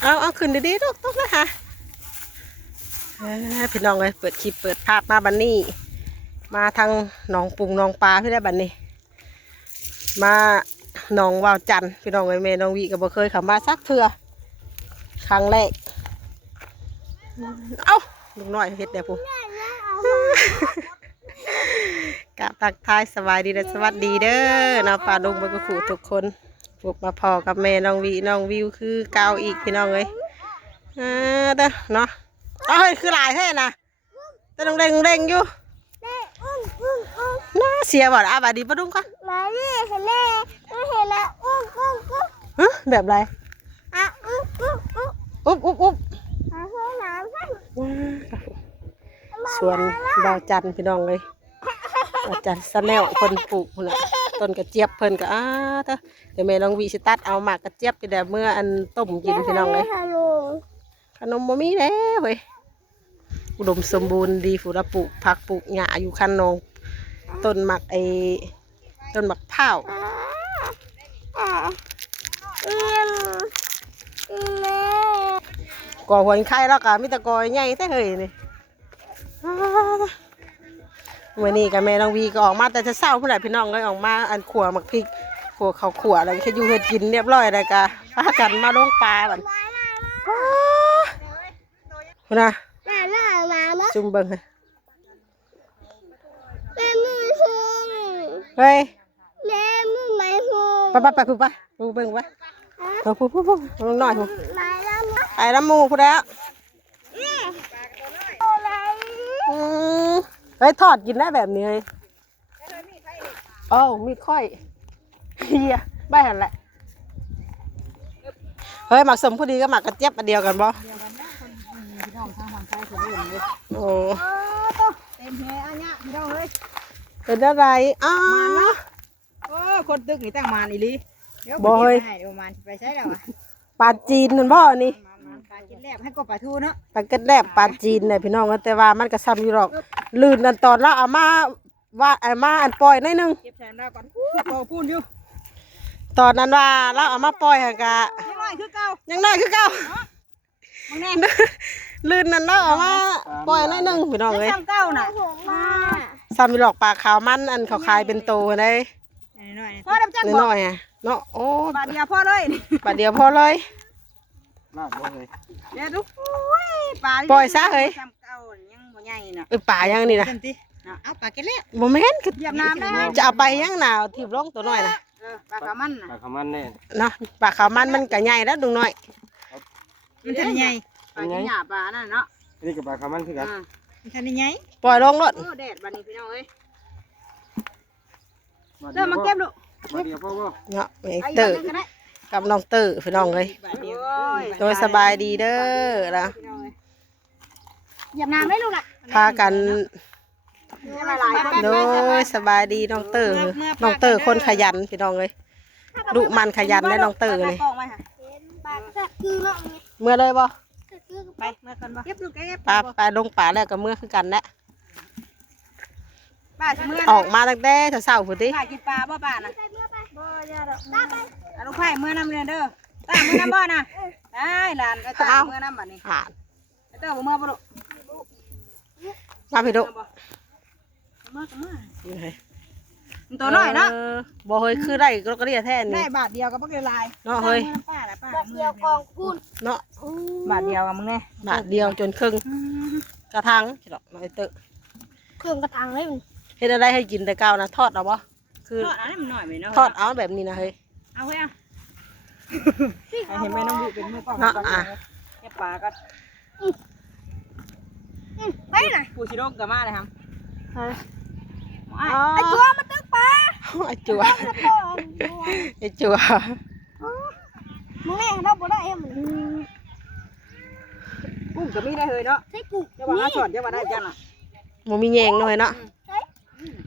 เอาขึ้นดีๆลูกตุ๊กนะคะพี่น้องเลยเปิดคลิปเปิดภาพมาบันนี้มาทางหนองปุงหนองปลาพี่ได้บันนี้มาหนองวาวจันพี่น้องเลยแม่น้องวีก็บ่เคยเข้ามาสักเทื่อครั้งแรกเอ้าลูกน้อยเฮ็ดเดี๋ยวปุ๊กะทักทายสบายดีและสวัสดีเด้อน้องปลาลุงบนกระขู่ทุกคนพบมาพอกับแม่น้องวีน้องวิวคือเก่าอีกพี่น้องเลยเด้อเนาะเฮ้ยคือหลายแท้นะแต่ต้องเร่งอยู่น่าเสียบ่บาดีปะดุ้งก่อนมาดิเห็นแล้วเห็นแล้วแบบไรอุ๊บส่วนดาวจันพี่น้องเลยดาวจันสะแนวเพิ่นปลูกพุ่นน่ะต้นกระเจี๊ยบเพิ่นก็เดี๋ยวแม่น้องวีสิตัดเอาหมากกระเจี๊ยบไปแต่เมื่ออันต้มกินพี่น้องเลยขนมบ่มีแล้วเว้ยอุดมสมบูรณ์ดีฝูระปลูกผักปลูกหญ้าอยู่คันนองต้นหมักต้นหมักเผาวก่อหัวไข่แล้วก็มีแต่กอยใหญ่แท้เฮ้ยนี่วันนี้กับแม่น้องวีก็ออกมาแต่จะเศร้าเพื่อนพี่น้องเลยออกมาอันขัวหมักพริกขัวเขาขัวอะไรแค่อยู่เฮ็ดกินเรียบร้อยเลยกะพากันมาลงปลาบันนะจุ่มเบิ้งเลยเฮ้ยไปพูดไปดูเบิ้งไปพูดลงหน่อยพูดไปแล้วมูพูดแล้วเฮ้ยทอดกินได้แบบนี้เลยมีค่อยเฮียใบหันแหละเฮ้ยหมักสมพอดีก็หมักกระเจี๊ยบอันเดียวกันบ่โอ้เต็มแฮอันเนี้ยพี่น้องเลยเป็นอะไรคนตึกนี่ตั้งมาอีลีบ่เฮ้ยมันไปใช้แล้วปลาจีนนั่นบ่นี่ปลากินแลบให้ก็ปลาทูเนาะปลาเก็ดแลบปลาจีนเนี่ยพี่น้องแต่ว่ามันก็ซ้ำอยู่หรอกลื่นนั่นตอนเราเอามาว่ามาอันปล่อยนิดนึงเก็บแทนได้ก่อนพูดอยู่ตอนนั้นว่าเราเอามาปล่อยกะยังน้อยคือเก่าลื่นนั่นเราเอามาปล่อยนิดนึงพี่น้องเลยซ้ำเก่าน่ะซ้ำอยู่หรอกปลาขาวมันอันเขาขายเป็นโตเลยพ่อดำจังน้อยเนาะโอ้บาทเดียวพ่อเลยบาทเดียวพอเลยลาบเลยเดี๋ยวดูปลาปล่อยซะเฮ้ยเก่ายังบ่ใหญ่น่ะปลายังนี่นะเอาปลาเก็ดเล็บโมเมนต์เหยียบน้ำได้จะเอาไปยังหนาวถีบลงตัวน้อยนะปลาขาวมันปลาขาวมันเนี่ยเนาะปลาขาวมันก็ใหญ่แล้วดุน้อยมันทันใหญ่ปลาหญ้าปลานั่นเนาะนี่กับปลาขาวมันคือกันมันทันใหญ่ปล่อยลงรถแดดบัดนี้พี่น้องเอ้ยเริ่มมาเก็บดูเดียวพ่อเนาะเตอร์กับน้องเตอร์พี่น้องเลยโดยสบายดีเด้อนะเหยียบน้ำได้ลูกล่ะพากันโดยสบายดีน้องเตอร์คนขยันพี่น้องเลยดุมันขยันได้น้องเตอร์เลยเมื่อเลยบ่ไปเมื่อกันบ่เก็บลูกเก็บปลาลงป่าแล้วก็เมื่อคือกันแหละออกมาตั้งแต่เช้าพุ่นติกินปลาบ่ป่าน่ะบ่ยาดอกลูกไผ่เมื่อน้ำเรียนเด้อตาเมื่อน้ำบ่น่ะได้หลานก็ตาเมื่อน้ำบัดนี้เต้าบ่เมื่อบ่ลูกมาพี่ดุมาตัวน้อยเนาะบ่เฮ้ยคือได้ก็เรียกแท้นี่ได้บาทเดียวก็บ่ได้ลายเนาะเฮ้ยบาทเดียวกองพูนเนาะบาทเดียวกับมึงแน่บาทเดียวจนครึ่งกระทังใช่หรอกน้อยเตอเครื่องกระทังเลยเฮ็ดอะไรให้กินแต่เก่านะทอดเอาบ่คือทอดอันนั้นมันหน่อยไหมเนาะทอดเอาแบบนี้นะเฮ้ยเอาเฮ้ยเห็นไหมน้องบีเป็นมือกล้องแค่ปลาก็ไปไหนปูชิโร่กับมาเลยครับไอ้จัวมันตึกปลาไอ้จัวมึงแม่เราบ่ได้เหมือนกุ้งก็มีได้เลยเนาะใช่กุ้งจะว่าสอนจะว่าได้จังอ่ะบ่มีแยงเลยเนาะ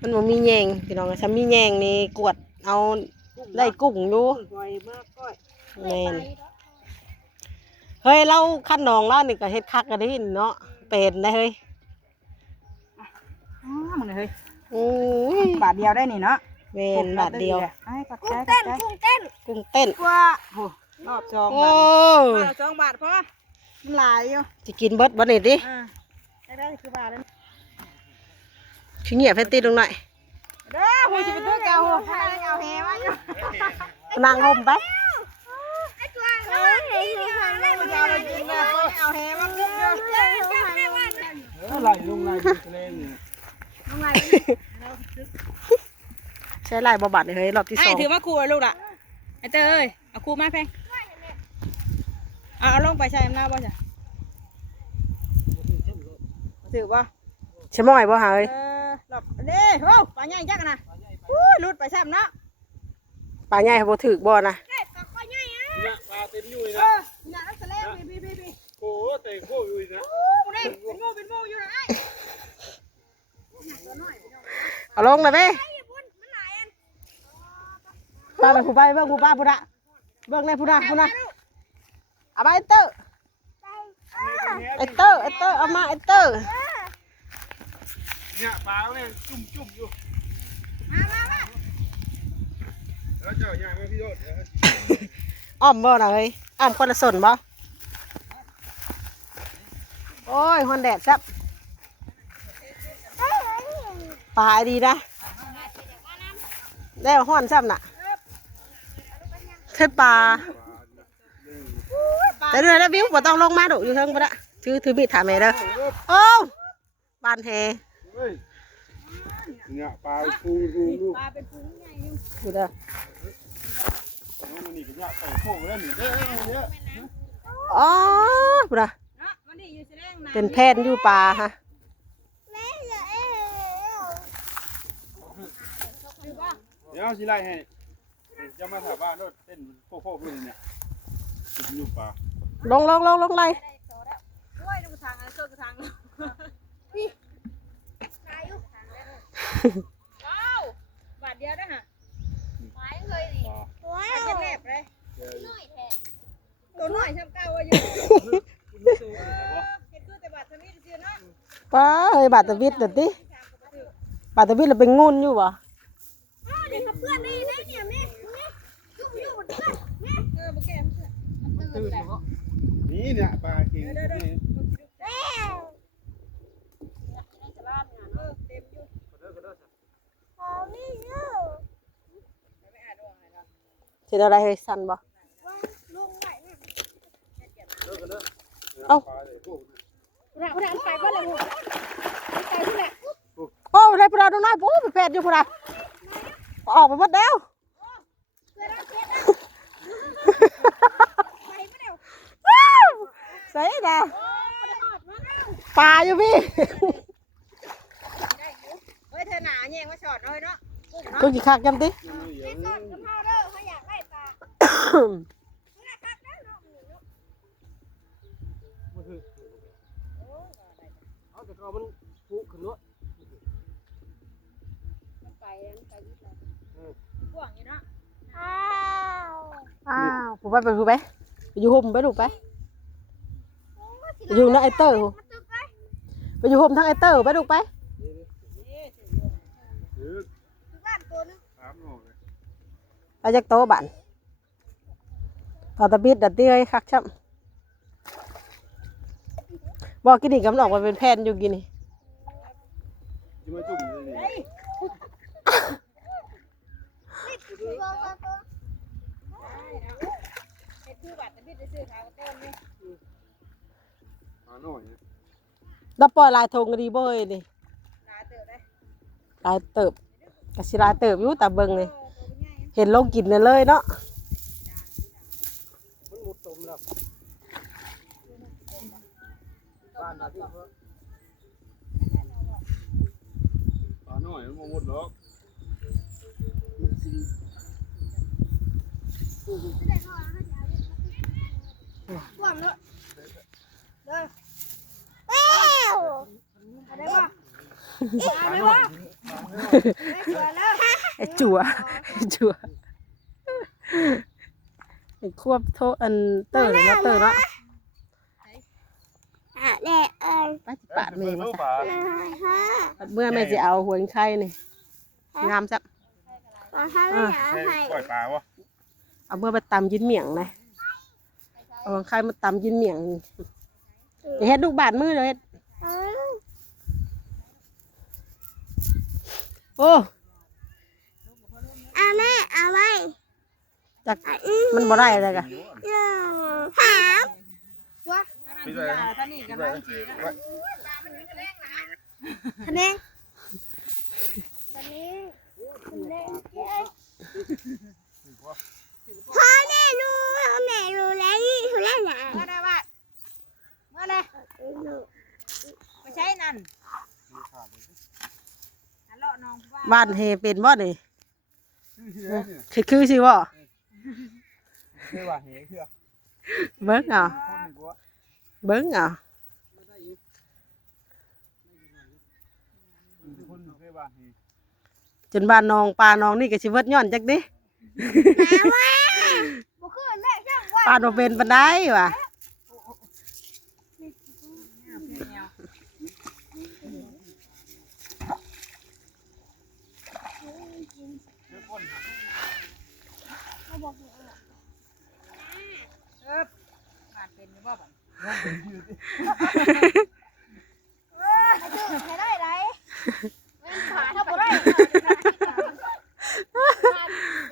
มันบ่มีแยงพี่น้องถ้ามีแยงนี่กวดเอาได้กุ้งอยู่แม่นเฮ้ยเราขั้นน้องเรานี่ก็เฮ็ดคักกันได้เนาะเป็นได้เฮ้ยมึงเฮ้ยบาทเดียวได้นี่เนาะเวนบาทเดียวกุ้งเต้นว้า รอบ2 โอ้ บาท2 บาทพอมันหลายอยู่ จะกินเบิดบ่นี่ดิ ได้คือบาทนั้น ชิเงียบให้ตีตรงหน่อย เด้อหูสิไปตื้อเก่าหูเอาแหมาอยู่ นางห่มไป ไอ้ตัวน้อยไอ้ตัวน้อย เอาไปกินนะเอาแหมากินเด้อ ไหลลงไหลอยู่ทะเลนี่ ใช้ลายบ่บาดเลยเฮ้ยรอบที่ ไอ้ 2 ถือมาคู่ลูกล่ะไอ้เต้เอ้ยเอาคู่มาแพงเอาลงไปใช้อำนาจบ่จ้ะถือบ่ ใช่ม้อยบ่หาเอ้ย หลบเด้โอ้ปลาใหญ่จักนะหลุดไปซ้ำเนาะ ปลาใหญ่บ่ถึกบ่นะ เนี่ยปลาเต็มอยู่นะ อย่าเอาทะเลพี่ โอ้เต็มโคอยู่นะ นี่เป็นโม่อยู่นะไอ้ เอาลงเลยเว้ยป้าไปผู้ไปเบิ่งผู้ป้าผู้ละเบิ่งในผู้ละเอาไปไอ้เตอร์เอามาไอ้เตอร์ เนี่ยปลาเนี่ยจุ่มอยู่แล้วเจ้าใหญ่ไหมพี่โดด อ้อมบ่น่ะเฮ้ยอ้อมคนละส่วนบ่โอ้ยฮอนแดดซับปลาดีนะได้ห้อนซ้ำน่ะใช่ปลาแต่เรือแล้วบิ้วบ่ต้องลงมาดุอยู่เทิงบ่ละถือมีดถามแม่เด้อโอ้บานเฮ เฮ้ยเนี่ยปลาปูลูก ปลาเป็นปูใหญ่อยู่ อยู่เด้อ มันนี่ก็เนี่ยใส่โค้งแล้วนี่เด้อเนี่ย อ๋อพุ่นน่ะ เนาะวันนี้อยู่แสดงนะ เป็นแพนอยู่ปลาฮะ เดี๋ยวสิไล่ให้จะมาถามบ้านโดดเต้นโค้งๆเลยเนี่ยติดอยู่ปลา ลงไล่ ด้วยน้ำทางอะไรต้นทางว้าวบาทเดียวนะฮะไม้เคยดิจะแนบเลยตัวน้อยช่ำเก้าว่าอยู่เห็นคือแต่บาทสมิธเชื่อเนาะ ป้าเฮ้ยบาดตะวิดเด้อติบาดตะวิดเราเป็นงุ่นอยู่บ่ เด็กกับเพื่อนนี่ได้เนี่ยแม่อยู่บนเพื่อนแม่ บุกแก้มเชื่อ นี่เนี่ยปลาเก่งนี่ เต็มอยู่ ขอนี่อยู่ ไม่อาจดวงอะไรหรอก สิอะไรเฮ้ยสั่นบ่ ลุงไหวเนี่ย เอ้า ปลาเลยพวก ผู้ใดไปบ้านเลยผู้ไปที่ไหน โอ้ได้พุ่นน่ะตรงนั้นโอ้ไปแพนอยู่พุ่นน่ะออกไปหมดแล้ว เพื่อนเราเช็ดไปไม่เดี๋ยว ใส่น่ะปลาอยู่พี่ เฮ้ยเธอหนาแยงมาช็อตเลยเนาะ กูสิคักจังติ ไอ้ต้นกับพ่อเด้อเขาอยากได้ปลาไม่ได้คักได้หรอก เอาแต่เขามันพุขึ้นรถ มันไปแล้วมันไปยึดเลยกว้างอยู่เนาะ อ้าว ผู้ไปผู้ไปอยู่ห่มไปลูกไปอยู่นะไอ้เตอร์ไปอยู่ห่มทั้งไอ้เตอร์ไปลูกไป ถือ บ้านตัวนึง ถามหน่อย เอาจากโต๊ะบ้านเอาตะบิดดัดเตี้ยคักช่ำบอกกินนี่กำลังออกมาเป็นแผ่นอยู่กินนี่ จะมาจุ่มเลยนี่ เห็ดคือบัตรพี่จะซื้อขายต้นนี่ ปลาหน่อย แล้วปล่อยลายทงก็ดีบ่เฮ้ยนี่ นาเติบได้ ลายเติบกะสิลายเติบอยู่แต่เบิ่งเลยเห็นลงกินเลยเนาะ มันหมดตมแล้วบ้านนาที่เขาปลาหน่อยมันหมดหรอก กว้างเนอะเด้ออะไรวะอะไรวะไม่เชื่อแล้ว ไอ้จั่วไอ้ควบโทอันเตอร์เลยเนาะเตอร์เนาะ แน่ไปสิปาดแม่มาซะ ปลา เมื่อแม่สิเอาหัวไข่นี่งามจับ ให้ไม่อยากให้ ปล่อยปลาวะ เอาเมื่อไปตำยินเหมียงเลย ไ เอาใครมาตำกินเมี่ยงอย่าเฮ็ดลูกบาดมือเลยเฮ็ดโอ้แม่เอาไว้จักมันบ่ได้เลยกะ ถาม ปิดไว้ ท่านนี่กำลังจีกัน คะแนนคะแนนพ่อแม่รู้แล้วนี่ทุเรศนะ เมื่อไรวะเมื่อไรไม่ใช่นั่นอันเลาะน้องว่า บ้านเฮเป็นบ่นี่คือสิบ่ เฮ้ยว่าเฮ้ยคือ เบิ่งเอา คนหนึ่งกู เบิ่งเอา คนหนึ่งเฮ้ยว่าเฮ้ย จนบ้านน้องปลาน้องนี่ก็สิเบิดย้อนจักดิ บ่คือแม่ช่างว่า ปลาบ่เป็นปานใดว่ะ บาดเป็นหรือเปล่าบ่ ให้ได้ไรถ้าบ่ได้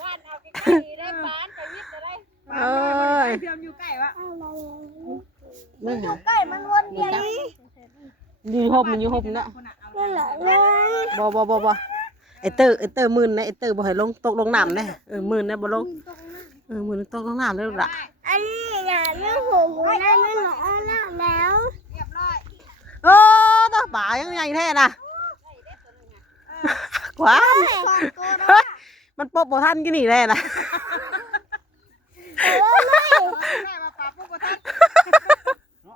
งานเอาใกล้ๆได้บ้านไปวิทย์จะได้ เอ้ย เทียมอยู่ใกล้วะ มึง อยู่ใกล้มันวนเวียน อยู่หบมันอยู่หบนะ คนอ่ะเอา นั่นแหละ บ่ไอ้เตอร์มื่นนะไอ้เตอร์บ่ให้ลงตกลงน้ำนะมื่นนะบ่ลงมื่นตกลงน้ำเลยลูกละ อันนี้อย่าเรื่องหูนั่นนั่นหนูเอาแล้ว เรียบร้อย โอ้ตาป่ายังใหญ่แท้น่ะกว่า มันปบบ่ทันกินนี่แน่น่ะ แม่มาปรับปุ๊บก็ทันโอ้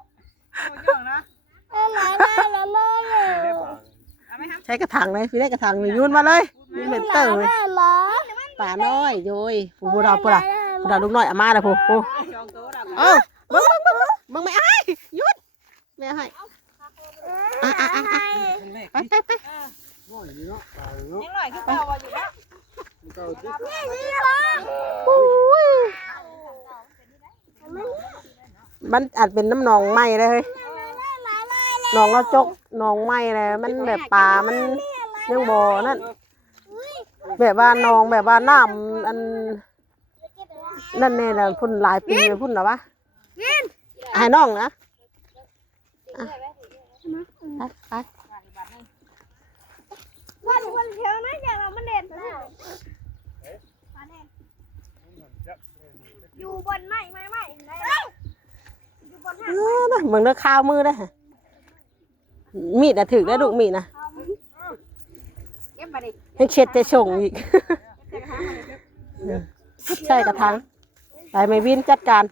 ยองนะ เอาไหนมาเลย เอาไหมครับ ใช้กระถางเลยพี่ได้กระถางเลยยุ่นมาเลยยุ่นเป็นเตอร์เลย หรอ ป่าน้อยโยยผู้เราผู้เราลูกน้อยอามาเลยผู้ จองโต๊ะเรา เอ้ามึงไม่ให้หยุดไม่ให้ไป ยังหน่อยคือเก่าอยู่แล้ว มันอาจเป็นน้ำหนองไหมเลยเฮ้ยหนองเราจกหนองไหมเลยมันแบบปลามันยังบ่นั่นแบบว่าหนองแบบว่าน้ำอันนั่นเนี่ยแหละพุ่นหลายปีพุ่นหรอวะให้น้องนะไป วันเที่ยวนะอย่างเรามันเด่นอยู่บนไม้ได้อยู่บนห้าง นะมึงเลิกข้าวมือได้มีดน่ะถือได้ลูกมีดนะ เก็บมาดิ ให้เช็ดจะส่งอีกใช่กระถางไปไม่วินจัดการ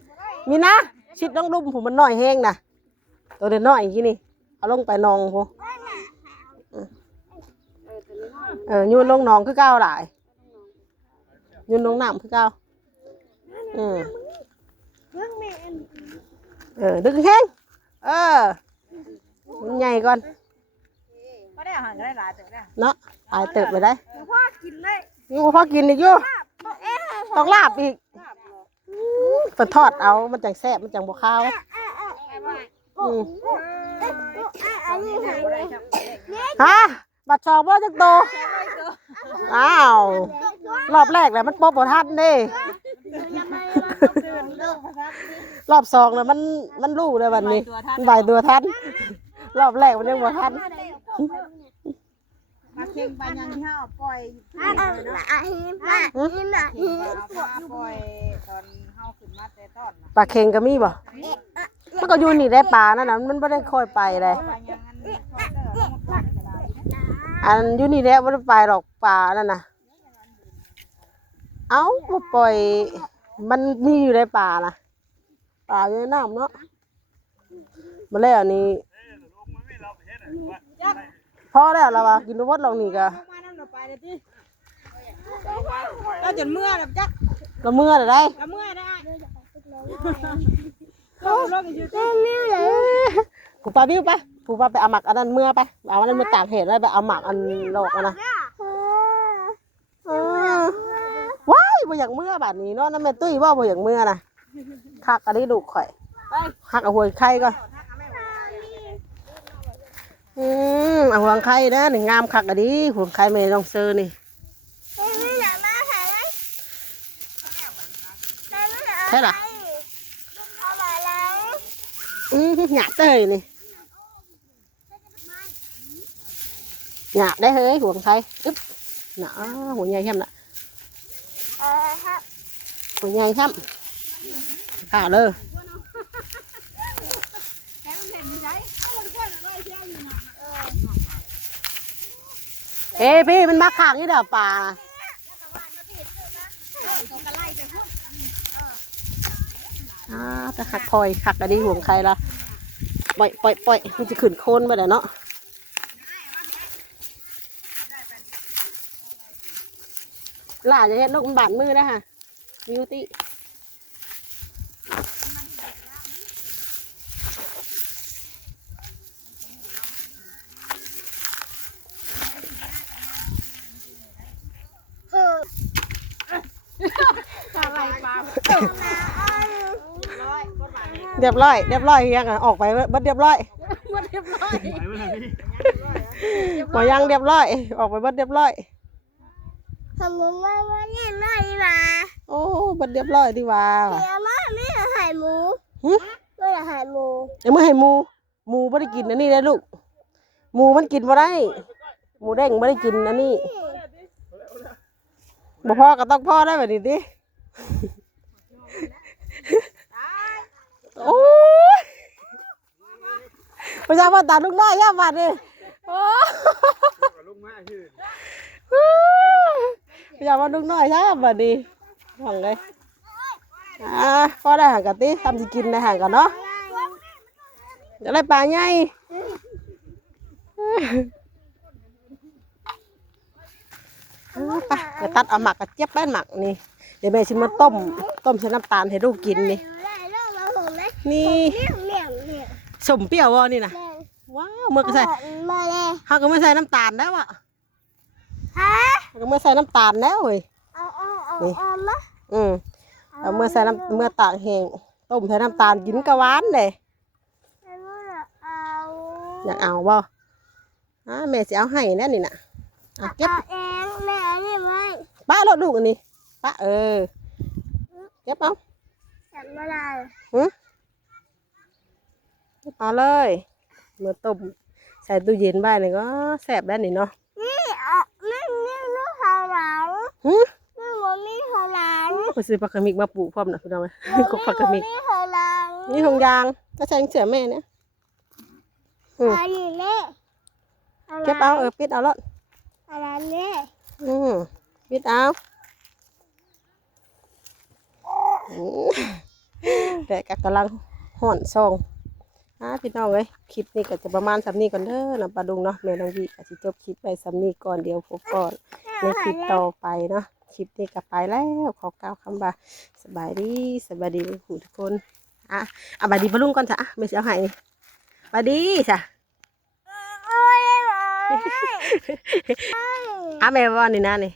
มีนะชิดน้องลุ่มผมมันน้อยแห้งนะตัวเด็กน้อยอย่างนี้เอาลงไปนองผมยูนลงนองคือเก้าหลายยูนลงน้ำคือเก้าดึงแห้งใหญ่ก่อน ก็ได้อาหารก็ได้หลายเต๋อได้ เนาะตายเติบไปได้ พ่อกินเลย นี่พ่อกินอีกอยู่ต้องลาบอีกฝนทอดเอามันจังแซ่บมันจังบวข้าว อันนี้หายเลย ฮะบัดชอบว่าจังโตอ้าวรอบแรกเลยมันป๊อบบ่ทันเด้รอบสองเลยมันรู้เลยวันนี้ใบตัวทันรอบแรกมันยังบ่ทัน มาเข่งไปยังที่ห้าปล่อย ปล่อย ตอนเฮาขึ้นมาแต่ต้น ปลาเค็งก็มีบ่มันก็อยู่นี่ได้ปลานั่นน่ะมันไม่ได้ค่อยไปเลย ไปยังอันคอยเตอร์แล้วมาปล่อยจะได้ อันอยู่นี่แหละไม่ได้ไปหรอกปลานั่นน่ะเอ้าบ่ปล่อยมันมีอยู่ในป่านะป่าอยู่ในน้ำเนาะมาแล้วนี่พอแล้วเราว่ากินทุกวันเรานี่ก็ มานั่นเราไปเลยจีเราจนเมื่อแล้วจัก เราเมื่อได้ เราเมื่อได้เราลงอยู่ที่ ผู้ปลาบิ้วไปผู้ปลาไปเอาหมักอันนั้นเมื่อไปเอาอันนั้นมาตากเหตุแล้วไปเอาหมักอันโลกนะว้ายบ่อยากเมื่อบาดนี้เนาะนั่นแม่ตุ้ยว่าบ่อยากเมื่อนะ คักอันนี้ลูกข่อย ไป คักเอาหัวไข่ก่อน ทักเอาแม่มา เอาหัวไข่นะนี่งามคักอันนี้หัวไข่แม่น้องเซอร์นี่ ไม่หนามาหาไหมไม่หนา ใช่หรอ เอามาแล้ว หยาดเตยนี่หยาดได้เฮ้ยหัวไข่อึ๊บหนาหัวใหญ่แค่น่ะ ฮะ หัวใหญ่แค่ข่าเลย แค่เห็นไม่ใช่เอามันก้อนอะไรเที่ยวอยู่น่ะ เอ้พี่มันมาขางนี่เด้อป่า ตัวกระไล่ไปพุ่น แต่ขักคอยขักอันนี้ห่วงใครละปล่อยมันจะขึ้นโคนไปแล้วเนาะหล่าจะเห็นลูกมันบาดมือนะฮะบิวตี้เรียบร้อยยังอ่ะออกไปบัดเรียบร้อย มันเรียบร้อย ไปเมื่อไหร่พี่ หมอยังเรียบร้อยออกไปบัดเรียบร้อย ทำมือมาเนี่ยไม่มา โอ้บัดเรียบร้อยดีว่า เดี๋ยวมาไม่หายหมู หึ ไม่หายหมู เดี๋ยวมื่อให้หมูไม่ได้กินอันนี้เลยลูกหมูมันกินบ่ได้หมูเด้งไม่ได้กินอันนี้บ่พ่อก็ต้องพ่อได้แบบนี้ดิโอ้ยประชาชนตาลูกน้อยย่าบาดเลยโอ้ กับลูกแม่ชื่อ ประชาชนลูกน้อยย่าบาดดีห่วงเลยพ่อได้ห่างกันติทำสิกินได้ห่างกันเนาะจะได้ปลาใหญ่ไปจะตัดเอาหมักกับเจี๊ยบแป้นหมักนี่เดี๋ยวแม่ชิมมาต้มใช้น้ำตาลให้ลูกกินนี่ ได้เรื่องมาผมไหม นี่ เนี่ย สมเปรี้ยววะนี่นะว้าวเมื่อก็ใส่ มาเลย เขาก็ไม่ใส่น้ำตาลแล้วอ่ะ ฮะ เขาก็ไม่ใส่น้ำตาลแล้วเว้ย เอามา เอาเมื่อใส่น้ำเมื่อตากแห้งต้มใส่น้ำตาลกินกะหวานเลยอยากเอาบ่แม่จะเอาให้แน่นี่น่ะเก็บ เองแม่นี่ไหม ป้ารถลูกอันนี้ป้าเก็บเอา ฉันไม่ได้ เอาเลยเมื่อต้มใส่ตู้เย็นไว้นี่ก็แซ่บแล้วนี่เนาะ นี่ลูกเขาหลังนี่มันมีเขาหลัง ไปซื้อผักกะมิกมาปลูกพร้อมนะพี่น้องกบผักกะมิก มีเขาหลัง นี่ของยางก็ใช้เสือแม่เนี่ย อันนี้เนี่ย เก็บเอาปิดเอาแล้ว อะไรเนี่ย ปิดเอาแต่กกำลังห่อนซองพี่น้องเลยคลิปนี้ก็จะประมาณสำนี้ก่อนเด้อน้ำปลาดุงเนาะแม่น้องวีอาจจะจบคลิปไปสำนี้ก่อนเดี๋ยวพบก่อนในคลิปต่อไปเนาะคลิปนี้ก็ไปแล้วขอกล่าวคำว่าสบายดีทุกคนบายดีปลาดุงก่อนจ้ะไม่เสียหายนี่บายดีจ้ะ โอ้ย แม่ว่านี่นะนี่